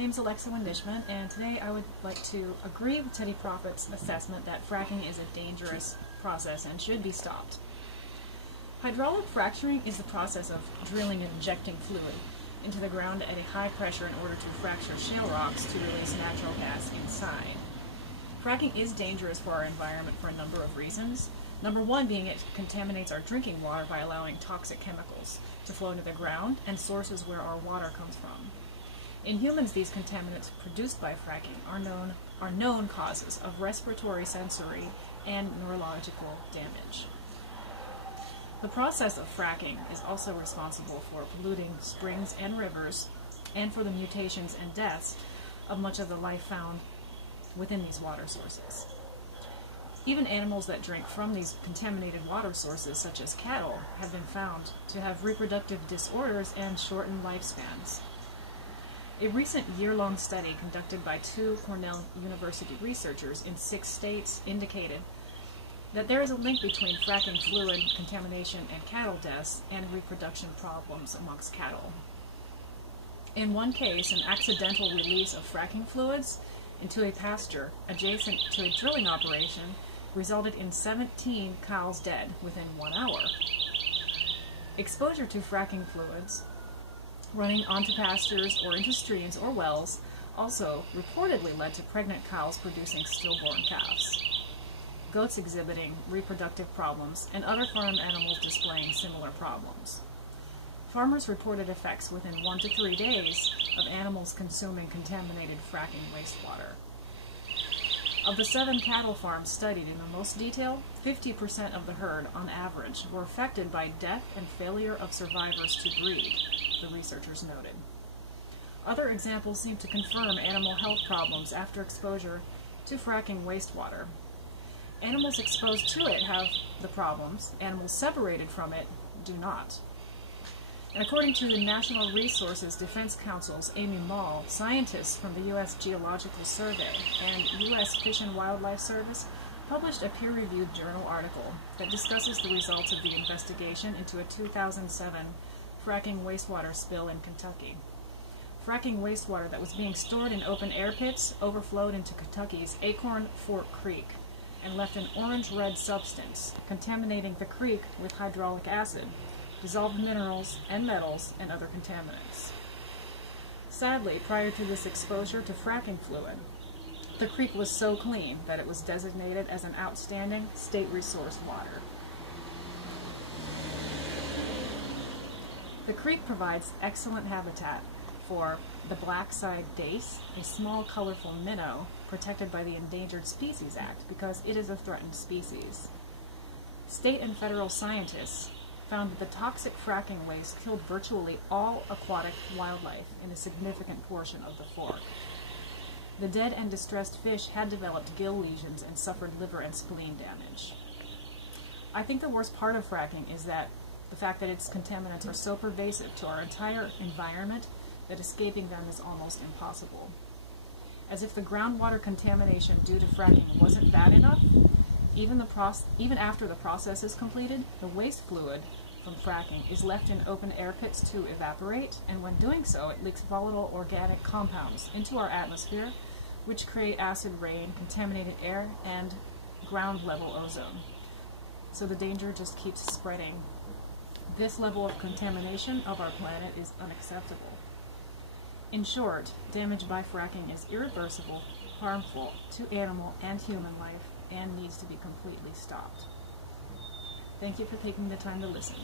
My name is Windischman, and today I would like to agree with Teddy Prophet's assessment that fracking is a dangerous process and should be stopped. Hydraulic fracturing is the process of drilling and injecting fluid into the ground at a high pressure in order to fracture shale rocks to release natural gas inside. Fracking is dangerous for our environment for a number of reasons. Number one being it contaminates our drinking water by allowing toxic chemicals to flow into the ground and sources where our water comes from. In humans, these contaminants produced by fracking are known causes of respiratory, sensory, and neurological damage. The process of fracking is also responsible for polluting springs and rivers and for the mutations and deaths of much of the life found within these water sources. Even animals that drink from these contaminated water sources, such as cattle, have been found to have reproductive disorders and shortened lifespans. A recent year-long study conducted by 2 Cornell University researchers in 6 states indicated that there is a link between fracking fluid contamination and cattle deaths and reproduction problems amongst cattle. In one case, an accidental release of fracking fluids into a pasture adjacent to a drilling operation resulted in 17 cows dead within 1 hour. Exposure to fracking fluids running onto pastures or into streams or wells also reportedly led to pregnant cows producing stillborn calves, goats exhibiting reproductive problems, and other farm animals displaying similar problems. Farmers reported effects within 1 to 3 days of animals consuming contaminated fracking wastewater. Of the 7 cattle farms studied in the most detail, 50% of the herd, on average, were affected by death and failure of survivors to breed, the researchers noted. Other examples seem to confirm animal health problems after exposure to fracking wastewater. Animals exposed to it have the problems, animals separated from it do not. And according to the National Resources Defense Council's Amy Mall, scientists from the U.S. Geological Survey and U.S. Fish and Wildlife Service published a peer-reviewed journal article that discusses the results of the investigation into a 2007 fracking wastewater spill in Kentucky. Fracking wastewater that was being stored in open air pits overflowed into Kentucky's Acorn Fork Creek and left an orange-red substance, contaminating the creek with hydraulic acid, dissolved minerals and metals, and other contaminants. Sadly, prior to this exposure to fracking fluid, the creek was so clean that it was designated as an outstanding state resource water. The creek provides excellent habitat for the black-side dace, a small colorful minnow protected by the Endangered Species Act because it is a threatened species. State and federal scientists found that the toxic fracking waste killed virtually all aquatic wildlife in a significant portion of the fork. The dead and distressed fish had developed gill lesions and suffered liver and spleen damage. I think the worst part of fracking is that the fact that its contaminants are so pervasive to our entire environment that escaping them is almost impossible. As if the groundwater contamination due to fracking wasn't bad enough, even after the process is completed, the waste fluid from fracking is left in open air pits to evaporate, and when doing so, it leaks volatile organic compounds into our atmosphere, which create acid rain, contaminated air, and ground-level ozone. So the danger just keeps spreading. This level of contamination of our planet is unacceptable. In short, damage by fracking is irreversible, harmful to animal and human life, and needs to be completely stopped. Thank you for taking the time to listen.